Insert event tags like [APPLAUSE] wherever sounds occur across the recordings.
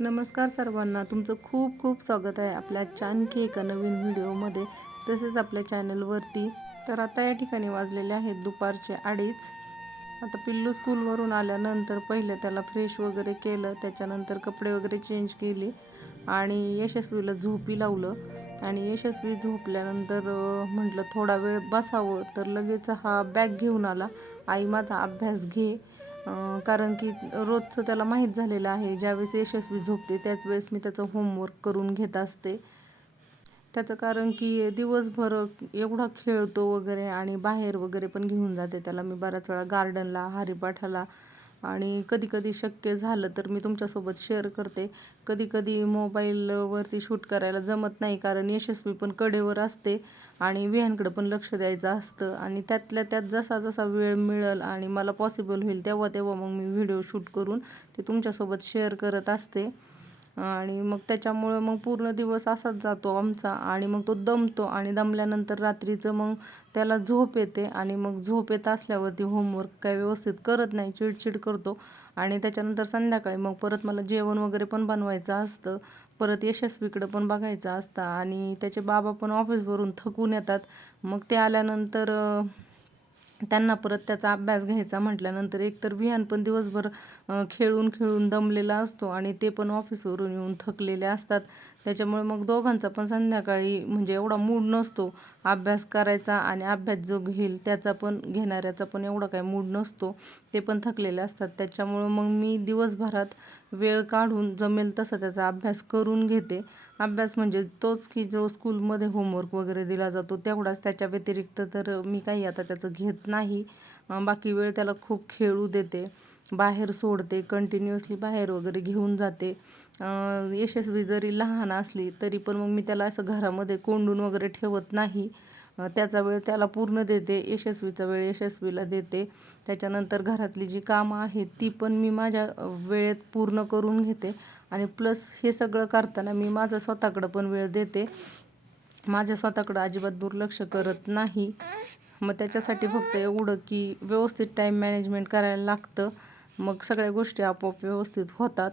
नमस्कार सर्वांना. तुमचं खूप खूप स्वागत आहे आपल्या आणखी एका नवीन व्हिडिओमध्ये. तसेच आपल्या चॅनलवरती. तर आता या ठिकाणी वाजलेले आहेत दुपारचे अडीच. आता पिल्लू स्कूलवरून आल्यानंतर पहिलं त्याला फ्रेश वगैरे केलं त्याच्यानंतर कपडे वगैरे चेंज केले आणि यशस्वीला झोपी लावलं. आणि यशस्वी झोपल्यानंतर म्हटलं थोडा वेळ बसावं तर लगेच हा बॅग घेऊन आला. आई माझा अभ्यास घे. कारण की रोजचं त्याला माहीत झालेलं आहे ज्यावेळेस यशस्वी झोपते त्याच वेळेस मी त्याचं होमवर्क करून घेत असते. त्याचं कारण की दिवसभर एवढा खेळतो वगैरे आणि बाहेर वगैरे पण घेऊन जाते त्याला. मी बऱ्याच वेळा गार्डनला हरिपाठाला आणि कधी कधी शक्य झालं तर मी तुमच्यासोबत शेअर करते. कधी कधी मोबाईलवरती शूट करायला जमत नाही कारण यशस्वी पण कडेवर असते. आणि विहांकडे पण लक्ष द्यायचं असतं. आणि त्यातल्या त्यात जसा जसा वेळ मिळेल आणि मला पॉसिबल होईल तेव्हा तेव्हा मग मी व्हिडिओ शूट करून ते तुमच्यासोबत शेअर करत असते. आणि मग त्याच्यामुळं मग पूर्ण दिवस असाच जातो आमचा. आणि मग तो दमतो आणि दमल्यानंतर रात्रीचं मग त्याला झोप येते. आणि मग झोप येत असल्यावरती होमवर्क काय व्यवस्थित करत नाही चिडचिड करतो. आणि त्याच्यानंतर संध्याकाळी मग परत मला जेवण वगैरे पण बनवायचं असतं. परत यशस्वीकडं पण बघायचं असतं आणि त्याचे बाबा पण ऑफिसवरून थकून येतात. मग ते आल्यानंतर त्यांना परत त्याचा अभ्यास घ्यायचा म्हटल्यानंतर एकतर विहान पण दिवसभर खेळून खेळून दमलेला असतो आणि ते पण ऑफिसवरून येऊन थकलेले असतात. त्याच्यामुळे मग दोघांचा पण संध्याकाळी म्हणजे एवढा मूड नसतो. अभ्यास करायचा आणि अभ्यास जो घेईल त्याचा पण घेणाऱ्याचा पण एवढा काही मूड नसतो. ते पण थकलेले असतात. त्याच्यामुळं मग मी दिवसभरात वेळ काढून जमेल तसा त्याचा अभ्यास करून घेते. अभ्यास म्हणजे तोच की जो स्कूलमध्ये होमवर्क वगैरे दिला जातो तेवढाच त्याच्या व्यतिरिक्त तर मी काही आता त्याचं घेत नाही. बाकी वेळ त्याला खूप खेळू देते. बाहेर सोडते कंटिन्युअसली बाहेर वगैरे घेऊन जाते. यशस्वी जरी लहान असली तरी पण मग मी त्याला असं घरामध्ये कोंडून वगैरे ठेवत नाही. त्याचा वेळ त्याला पूर्ण देते यशस्वीचा वेळ यशस्वीला देते. त्याच्यानंतर घरातली जी कामं आहेत ती पण मी माझ्या वेळेत पूर्ण करून घेते. आणि प्लस हे सगळं करताना मी माझं स्वतःकडं पण वेळ देते. माझ्या स्वतःकडं अजिबात दुर्लक्ष करत नाही. मग त्याच्यासाठी फक्त एवढं की व्यवस्थित टाईम मॅनेजमेंट करायला लागतं. मग सगळ्या गोष्टी आपोआप व्यवस्थित होतात.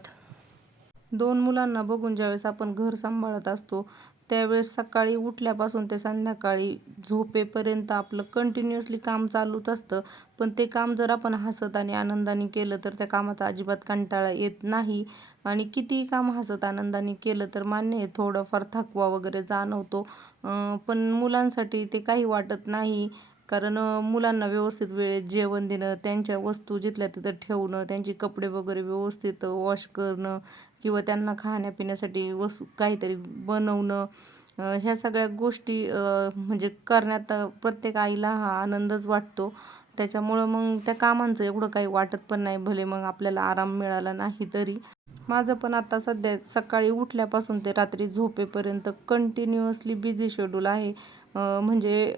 दोन मुलांना बघून ज्यावेळेस आपण घर सांभाळत असतो त्यावेळेस सकाळी उठल्यापासून ते संध्याकाळी झोपेपर्यंत आपलं कंटिन्युअसली काम चालूच असतं. पण ते काम जर आपण हसत आणि आनंदाने केलं तर त्या कामाचा अजिबात कंटाळा येत नाही. आणि कितीही काम हसत आनंदाने केलं तर मान्य आहे थोडंफार थकवा वगैरे जाणवतो. पण मुलांसाठी ते काही वाटत नाही. कारण मुलांना व्यवस्थित वेळेत जेवण देणं त्यांच्या वस्तू जिथल्या तिथं ठेवणं त्यांचे कपडे वगैरे व्यवस्थित वॉश करणं किंवा त्यांना खाण्यापिण्यासाठी वस्तू काहीतरी बनवणं ह्या सगळ्या गोष्टी म्हणजे करण्यात प्रत्येक आईला हा आनंदच वाटतो. त्याच्यामुळं मग त्या कामांचं एवढं काही वाटत पण नाही भले मग आपल्याला आराम मिळाला नाही तरी. माझं पण आता सध्या सकाळी उठल्यापासून ते रात्री झोपेपर्यंत कंटिन्युअसली बिझी शेड्यूल आहे. म्हणजे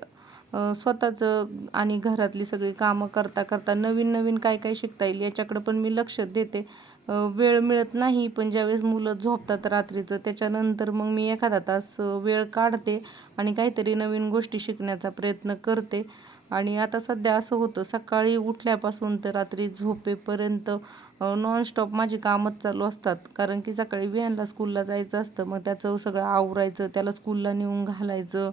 स्वतःचं आणि घरातली सगळी कामं करता करता नवीन नवीन काय काय शिकता येईल याच्याकडं पण मी लक्ष देते. वेळ मिळत नाही पण ज्यावेळेस मुलं झोपतात रात्रीचं त्याच्यानंतर मग मी एखादा तास वेळ काढते आणि काहीतरी नवीन गोष्टी शिकण्याचा प्रयत्न करते. आणि आता सध्या असं होतं सकाळी उठल्यापासून तर रात्री झोपेपर्यंत नॉनस्टॉप माझी कामच चालू असतात. कारण की सकाळी विहानला स्कूलला जायचं असतं मग त्याचं सगळं आवरायचं त्याला स्कूलला नेऊन घालायचं.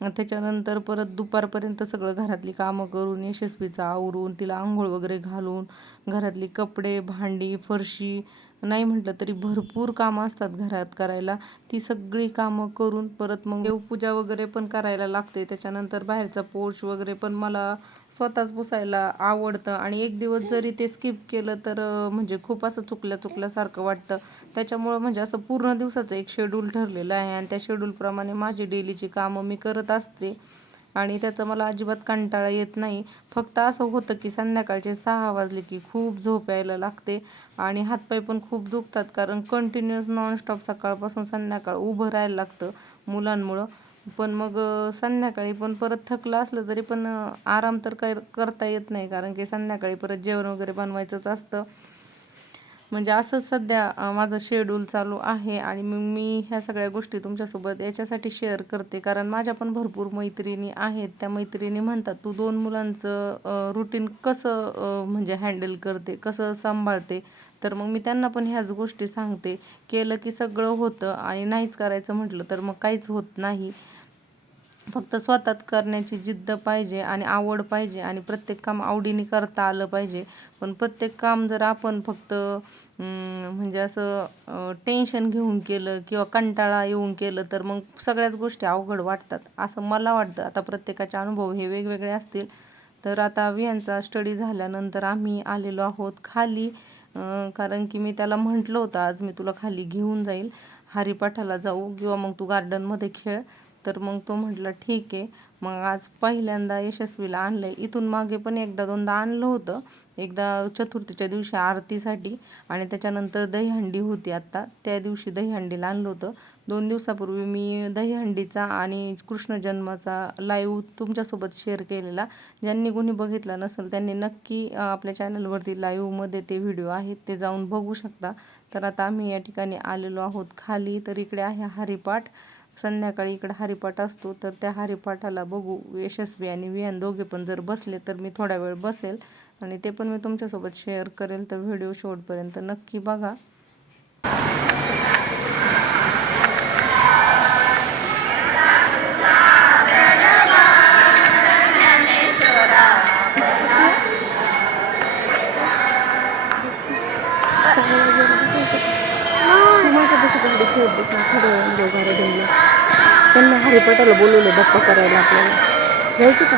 त्याच्यानंतर परत दुपारपर्यंत सगळं घरातली कामं करून यशस्वीचं आवरून तिला आंघोळ वगैरे घालून घरातली कपडे भांडी फरशी नाही म्हटलं तरी भरपूर कामं असतात घरात करायला. ती सगळी कामं करून परत मग देवपूजा वगैरे पण करायला लागते. त्याच्यानंतर बाहेरचा पोर्च वगैरे पण मला स्वतःच पुसायला आवडतं. आणि एक दिवस जरी ते स्किप केलं तर म्हणजे खूप असं चुकल्या चुकल्यासारखं वाटतं. त्याच्यामुळं म्हणजे असं पूर्ण दिवसाचं एक शेड्यूल ठरलेलं आहे. आणि त्या शेड्यूलप्रमाणे माझी डेलीची कामं मी करत असते. आणि त्याचं मला अजिबात कंटाळा येत नाही. फक्त असं होतं की संध्याकाळचे सहा वाजले की खूप झोप यायला लागते. आणि हातपाय पण खूप दुखतात कारण कंटिन्युअस नॉनस्टॉप सकाळपासून संध्याकाळ उभं राहायला लागतं मुलांमुळं. पण मग संध्याकाळी पण परत थकलं असलं तरी पण आराम तर काय करता येत नाही. कारण की संध्याकाळी परत जेवण वगैरे बनवायचंच असतं. म्हणजे असं सध्या माझं शेड्यूल चालू आहे आणि मग मी ह्या सगळ्या गोष्टी तुमच्यासोबत याच्यासाठी शेअर करते. कारण माझ्या पण भरपूर मैत्रिणी आहेत. त्या मैत्रिणी म्हणतात तू दोन मुलांचं रुटीन कसं म्हणजे हँडल करते कसं सांभाळते? तर मग मी त्यांना पण ह्याच गोष्टी सांगते. केलं की सगळं होतं आणि नाहीच करायचं म्हटलं तर मग काहीच होत नाही. फक्त स्वतःत करण्याची जिद्द पाहिजे आणि आवड पाहिजे आणि प्रत्येक काम आवडीने करता आलं पाहिजे. पण प्रत्येक काम जर आपण फक्त म्हणजे असं टेन्शन घेऊन केलं किंवा कंटाळा येऊन केलं तर मग सगळ्याच गोष्टी अवघड वाटतात. असं मला वाटतं. आता प्रत्येकाचे अनुभव हे वेगवेगळे असतील. तर आता विहांचा स्टडी झाल्यानंतर आम्ही आलेलो आहोत खाली. कारण की मी त्याला म्हटलं होतं आज मी तुला खाली घेऊन जाईल. हरिपाठाला जाऊ किंवा मग तू गार्डनमध्ये खेळ. तर मग तो म्हटला ठीक आहे. मग आज पहिल्यांदा यशस्वीला आणलं आहे इथून मागे पण एकदा दोनदा आणलं होतं. एकदा चतुर्थीच्या दिवशी आरतीसाठी आणि त्याच्यानंतर दहीहंडी होती आत्ता. त्या दिवशी दहीहंडीला आणलं होतं. दोन दिवसापूर्वी मी दहीहंडीचा आणि कृष्ण जन्माचा लाईव्ह तुमच्यासोबत शेअर केलेला. ज्यांनी कोणी बघितला नसेल त्यांनी नक्की आपल्या चॅनलवरती लाईव्हमध्ये ते व्हिडिओ आहेत ते जाऊन बघू शकता. तर आता आम्ही या ठिकाणी आलेलो आहोत. खाली तर इकडे आहे हरिपाठ. संध्याकाळी इकडं हरिपाठ असतो तर त्या हरिपाठाला बघू. यशस्वी आणि विहान दोघे पण जर बसले तर मी थोडा वेळ बसेल आणि ते पण मी तुमच्यासोबत शेअर करेल. तर व्हिडिओ शेवटपर्यंत नक्की बघा. हरिपाठाला बोलवलं बाप्पा करायला आपल्याला. जायचं का?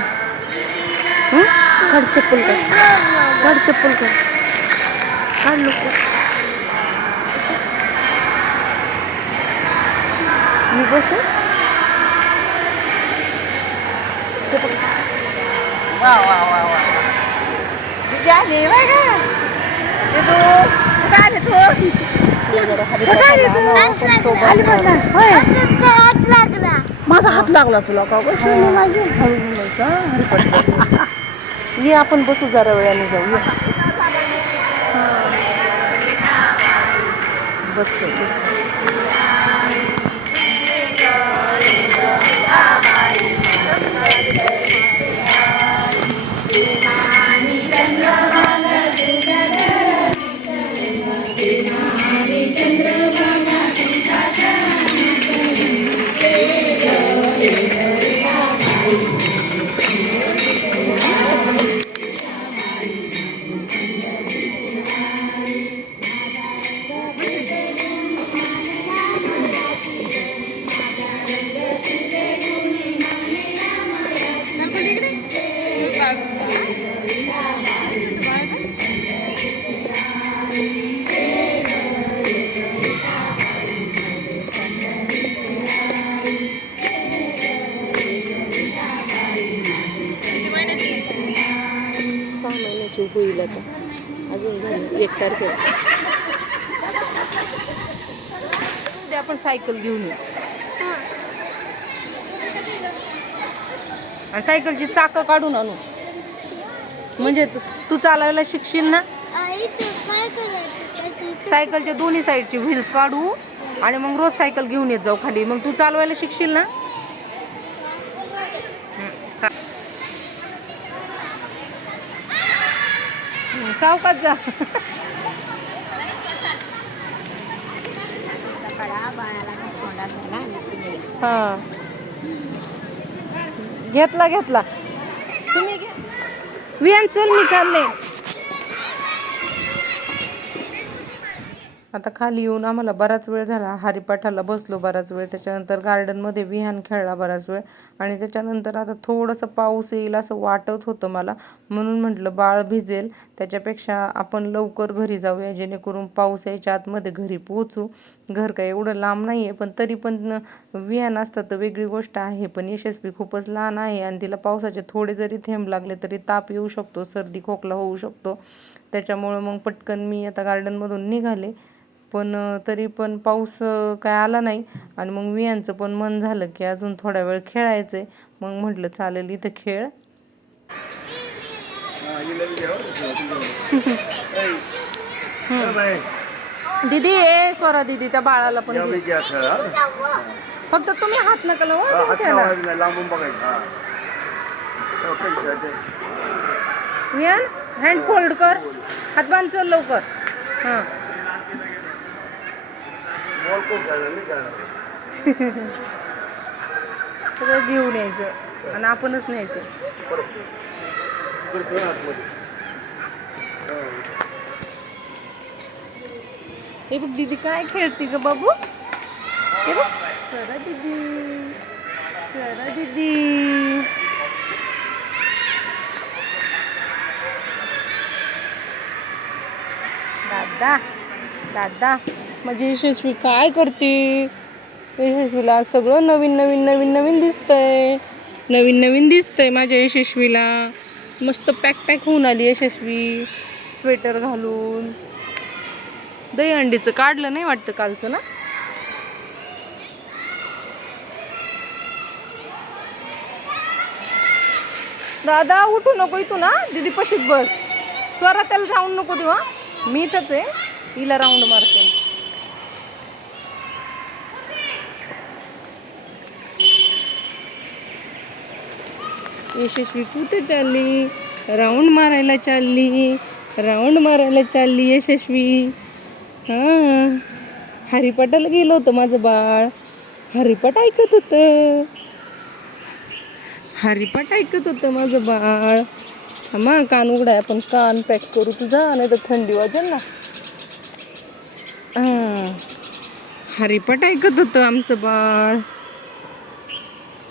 हं? काढ चप्पल कर काढ चप्पल कर काढ लोक मी बस? वा वा वा वा. किती आली बघा. ते? तू? कुठं आली तू हात लागला माझा हात लागला तुला का गं? माझी हळू बोलायचं ये आपण बसू जरा वेळाने जाऊ ये. बस बस. सायकल घेऊन सायकलची चाकं काढून आणू. म्हणजे तू- चालायला शिकशील ना? सायकलच्या दोन्ही साईडचे व्हील्स काढू आणि मग रोज सायकल घेऊन येत जाऊ खाली. मग तू चालवायला शिकशील ना? चा- सावकाश जा. [LAUGHS] हा. घेतला घेतला. तुम्ही घे विहान चल मी चालले आता खाली येऊन आम्हाला बराच वेळ झाला. हरिपाठाला बसलो बराच वेळ. त्याच्यानंतर गार्डनमध्ये विहान खेळला बराच वेळ. आणि त्याच्यानंतर आता थोडंसं पाऊस येईल असं वाटत होतं मला. म्हणून म्हटलं बाळ भिजेल. त्याच्यापेक्षा आपण लवकर घरी जाऊया. जेणेकरून पाऊस यायच्या आतमध्ये घरी पोहोचू. घर काय एवढं लांब नाही आहे पण तरी पण विहान असतं तर वेगळी गोष्ट आहे. पण यशस्वी खूपच लहान आहे आणि तिला पावसाचे थोडे जरी थेंब लागले तरी ताप येऊ शकतो सर्दी खोकला होऊ शकतो. त्याच्यामुळं मग पटकन मी आता गार्डनमधून निघाले. पण तरी पण पाऊस काय आला नाही आणि मग वियांचं पण मन झालं की अजून थोडा वेळ खेळायचं आहे मग म्हटलं चालेल इथं खेळ दीदी ए स्वरा दीदी त्या बाळाला पण दे. फक्त तुम्ही हात नका लावू हा, हं, हात त्याला. लावायचं नाही, लांबून बघायचं हा. हो, काही खेळायचं. विहान हँड फोल्ड कर हात बांध चल लवकर हां बॉल कोण खेळणार? मी खेळणार. सगळं घेऊन यायचं आणि आपणच न्यायचं. हो. हे बघ दीदी काय खेळते ग बाबू? हे बघ. करा दीदी. करा दीदी. दादा दादा. माझी यशस्वी काय करते? यशस्वीला सगळं नवीन नवीन नवीन नवीन दिसतंय. नवीन नवीन दिसतंय माझ्या यशस्वीला. मस्त पॅक पॅक होऊन आली यशस्वी. स्वेटर घालून. दही अंडीचं काढलं नाही वाटतं कालचं ना? दादा उठू नको इथून ना दीदी पशीत बस. स्वरा त्याला जाऊन नको देऊ हा. मी इथंच आहे. तिला राऊंड मारते. यशस्वी कुठे चालली? राऊंड मारायला चालली. राऊंड मारायला चालली यशस्वी. हां. हरिपाटाला गेलं होतं माझं बाळ. हरिपाट ऐकत होतं. हरिपाट ऐकत होतं माझं बाळ. थांबा कान उघडाय आपण कान पॅक करू. तुझा नाही तर थंडी वाजेल ना. हां. हरिपाट ऐकत होतं आमचं बाळ.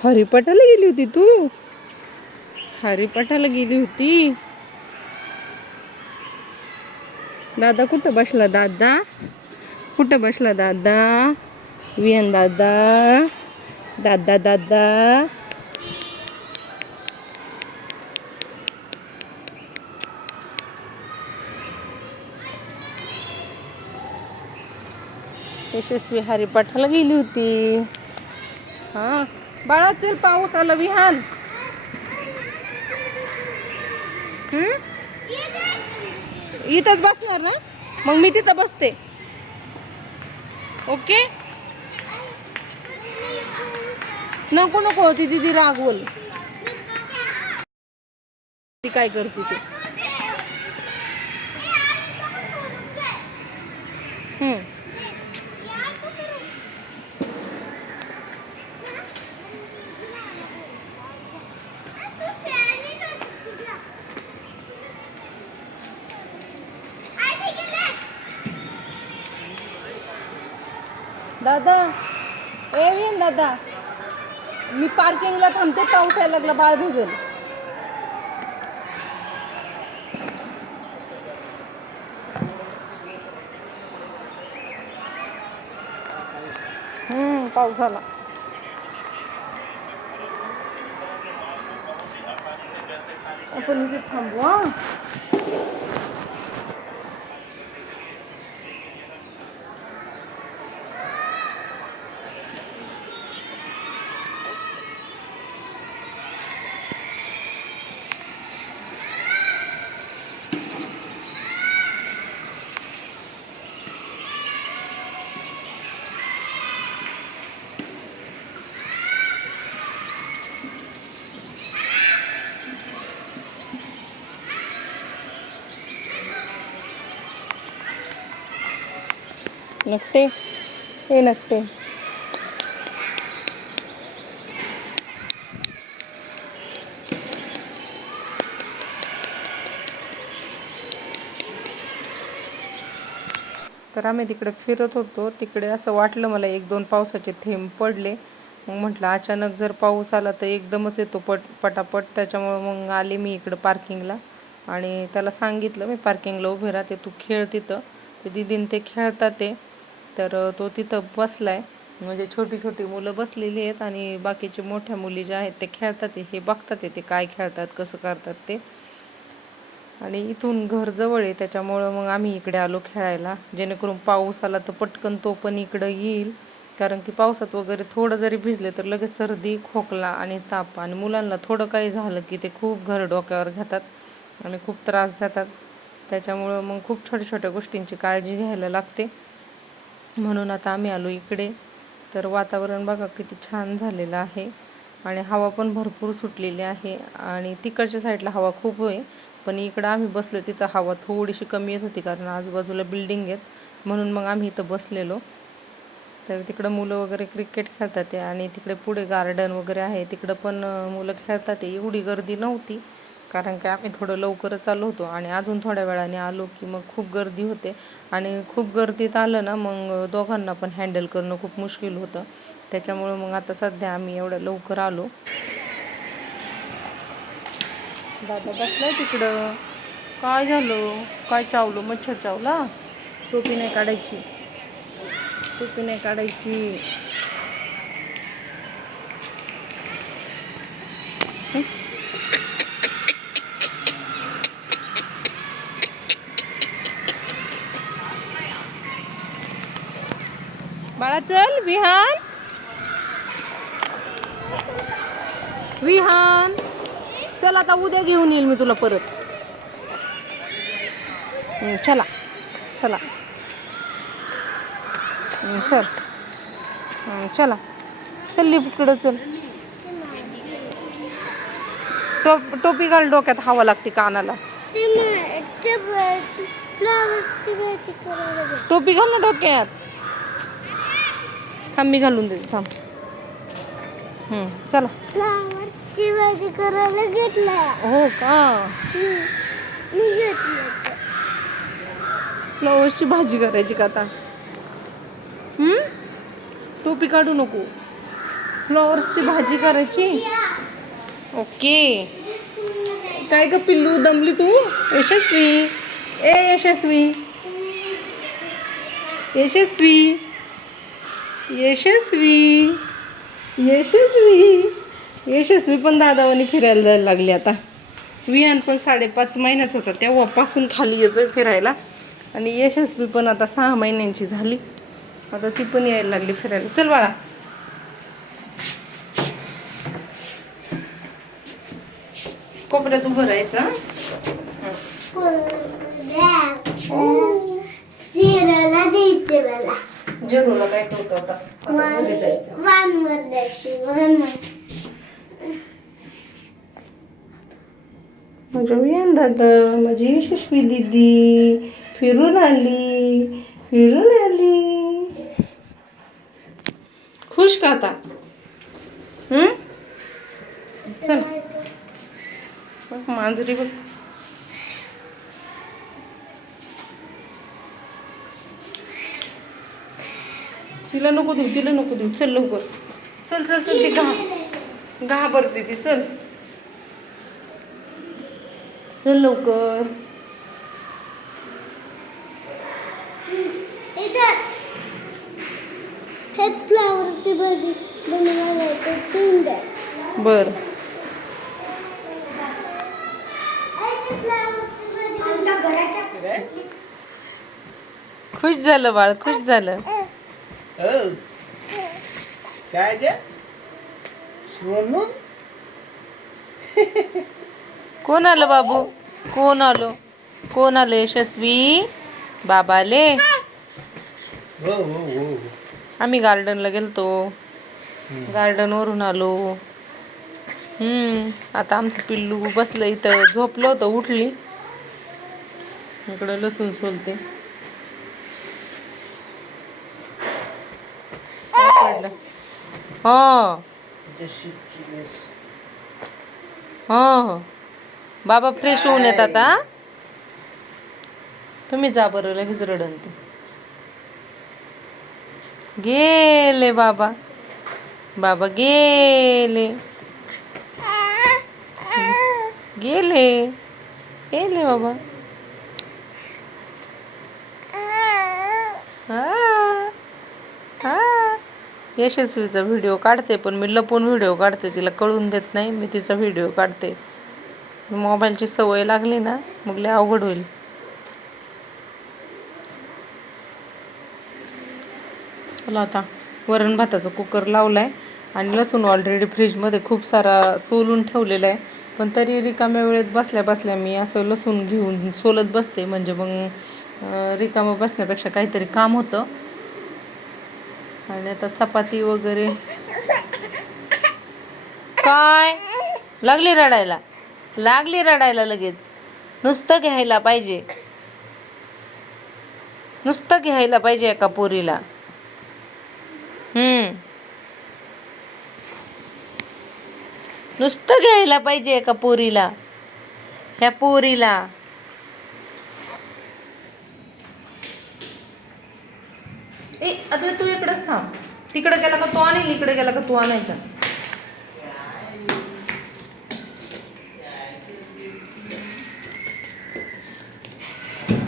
हरिपाठाला गेली होती तू? हरिपाठाला गेली होती. दादा कुठं बसला दादा? कुठं बसला दादा? वियन दादा? दादा दादा? यशस्वी हरिपाठाला गेली होती. हा बाळा चल पाऊस आला विहान हम्म? इथंच बसणार ना? मग मी तिथं बसते. ओके? नको नको ती दिदी रागवल. ती काय करते ते? हम्म. दादा ए विन दादा. मी पार्किंगला थांबते पाऊस यायला लागला बाळ भिजेल हम्म पाऊस झाला. आपण इथे थांबू हा. नकटे? हे नकटे. तर आम्ही तिकडे फिरत होतो. तिकडे असं वाटलं मला एक दोन पावसाचे थेंब पडले. मग म्हटलं अचानक जर पाऊस आला तर एकदमच येतो पट पटापट. त्याच्यामुळं मग आले मी इकडं पार्किंगला आणि त्याला सांगितलं मी पार्किंगला उभे राहते. तू खेळ तिथं. ते दिदीन ते खेळतात ते. तर तो तिथं बसलाय. म्हणजे छोटी छोटी मुलं बसलेली आहेत आणि बाकीचे मोठ्या मुली ज्या आहेत ते खेळतात हे बघतात ते काय खेळतात कसं करतात ते. आणि इथून घर जवळ आहे त्याच्यामुळं मग आम्ही इकडे आलो खेळायला. जेणेकरून पाऊस आला तर पटकन तो पण इकडं येईल. कारण की पावसात वगैरे थोडं जरी भिजले तर लगेच सर्दी खोकला आणि ताप आणि मुलांना थोडं काही झालं की ते खूप घर डोक्यावर घेतात आणि खूप त्रास देतात. त्याच्यामुळं मग खूप छोट्या छोट्या गोष्टींची काळजी घ्यायला लागते. म्हणून आता आम्ही आलो इकडे. तर वातावरण बघा किती छान झालेलं आहे. आणि हवा पण भरपूर सुटलेली आहे. आणि तिकडच्या साईडला हवा खूप आहे. पण इकडं आम्ही बसलो तिथं हवा थोडीशी कमी येत होती कारण आजूबाजूला बिल्डिंग आहेत. म्हणून मग आम्ही इथं बसलेलो. तर तिकडं मुलं वगैरे क्रिकेट खेळतात आहे. आणि तिकडे पुढे गार्डन वगैरे आहे. तिकडं पण मुलं खेळतात आहे. एवढी गर्दी नव्हती. कारण की आम्ही थोडं लवकरच आलो होतो आणि अजून थोड्या वेळाने आलो की मग खूप गर्दी होते. आणि खूप गर्दीत आलं ना मग दोघांना पण हँडल करणं खूप मुश्किल होतं. त्याच्यामुळं मग आता सध्या आम्ही एवढ्या लवकर आलो. दादा बसलाय तिकडं. काय झालं? काय चावलं? मच्छर चावला? टोपी नाही काढायची. टोपी नाही काढायची. चल विहान विहान. चल आता उद्या घेऊन येईल मी तुला परत. चला. चला. चल. चला. चल लिफ्टकडं चल. टोप टोपी घाल डोक्यात हवा लागते कानाला. टोपी घाल ना डोक्यात. थांब मी घालून देते थांब. हं, चला. करायला घेतला हो का? फ्लॉवर्सची भाजी करायची का आता? हं? टोपी काढू नको. फ्लॉवर्सची भाजी करायची? ओके. काय ग पिल्लू दमली तू? यशस्वी. ए यशस्वी. यशस्वी. यशस्वी. यशस्वी. यशस्वी पण दादावानी फिरायला जायला लागली आता. विहान पण साडेपाच महिन्याचा होता तेव्हापासून खाली येतोय फिरायला. आणि यशस्वी पण आता सहा महिन्यांची झाली. आता ती पण यायला लागली फिरायला. चल बाळा. कोपऱ्यात उभं राहायचं जेडूला काय करतो आता? आता मध्ये जायचं. वानवर द्यायची वानवर माझ्या विहान दादा माझी यशस्वी दिदी फिरून आली फिरून आली. खुश का आता? हम्म चल. बघ मांजरी बघ. तिला नको देऊ तिला नको देऊ. चल लवकर. चल चल चल ती घा घाबरते ती. चल. चल लवकर. हे फ्लावरची बनवायला येते बर. खुश झालं बाळ खुश झालं. काय ते? सोनू? कोण आलं बाबू? कोण आलो? कोण आलं यशस्वी? बाबा आले? हो हो हो हो. आम्ही गार्डनला गेलतो. गार्डनवरून आलो. हम्म आता आमचं पिल्लू बसलं इथं. झोपलं होतं उठली. इकडं लसूण सोलते काय पडलं हो. हो हो. बाबा फ्रेश होऊन येतात हा? तुम्ही जा बरं लगेच रडन ते. गेले बाबा. बाबा गेले. गेले. गेले बाबा. यशस्वीचा व्हिडिओ काढते पण मी लपून व्हिडिओ काढते तिला कळून देत नाही मी तिचा व्हिडिओ काढते. मोबाईलची सवय लागली ना मग लय अवघड होईल. चला आता वरण भाताचा कुकर लावलाय आणि लसूण ऑलरेडी फ्रीजमध्ये खूप सारा सोलून ठेवलेला आहे. पण तरी रिकाम्या वेळेत बसल्या बसल्या मी असं लसूण घेऊन सोलत बसते. म्हणजे मग रिकामं बसण्यापेक्षा काहीतरी काम होतं. आणि आता चपाती वगैरे. काय? लागली रडायला. लागली रडायला लगेच. नुसतं घ्यायला पाहिजे. नुसतं घ्यायला पाहिजे एका पोरीला. हम्म. नुसतं घ्यायला पाहिजे एका पोरीला. ह्या पोरीला. ए आता तू इकडेच थांब. तिकडे गेला का तू आणेल इकडे गेला का तू आणायचा?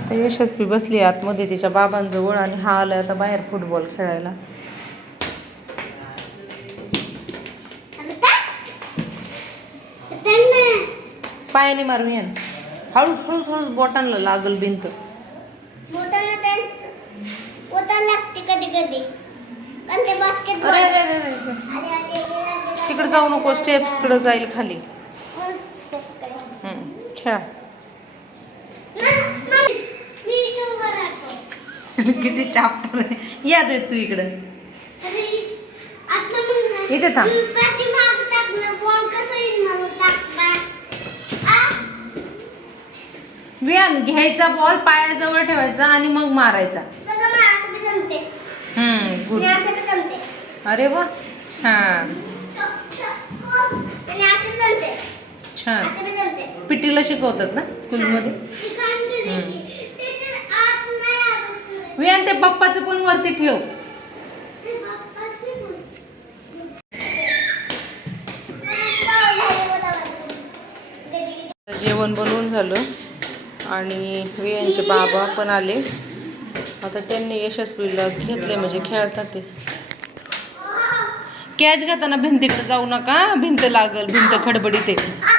तर यशस्वी बसली आतमध्ये तिच्या बाबांजवळ आणि हा आलाय आता बाहेर फुटबॉल खेळायला. पायाने मारून यान हळू हळू हळू बोटांना लागल भिंत. बोटांना लागते कधी कधी. अरे अरे अरे अरे. अरे अरे अरे तिकडे जाऊ नको स्टेप्सकडे जाईल खाली. खेळा. किती चाप्टर आहे. या दे तू इकडं. इथे थांब. वियान घ्यायचा बॉल पायाजवळ ठेवायचा आणि मग मारायचा. हम्म गुड. अरे वा छान. आणि छान. पिटीला शिकवतात ना स्कूलमध्ये? आलं वियान ते पप्पाचं पण वरती ठेव. बाप्पाची. जेवण बनवून झालं. आणि वियांचे बाबा पण आले. आता त्यांनी यशस्वीला घेतले म्हणजे खेळतात ते. कॅच घेताना भिंतीकडे जाऊ नका भिंत लागल भिंत खडबडीत आहे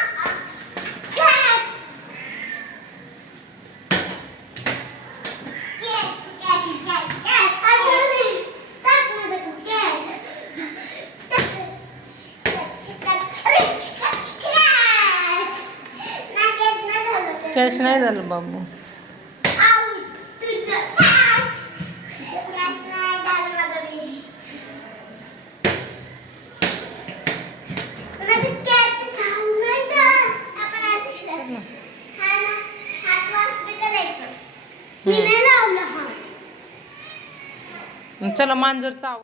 कॅच नाही झालं बाबू मी नाही लावलं हा चला मांजर चाव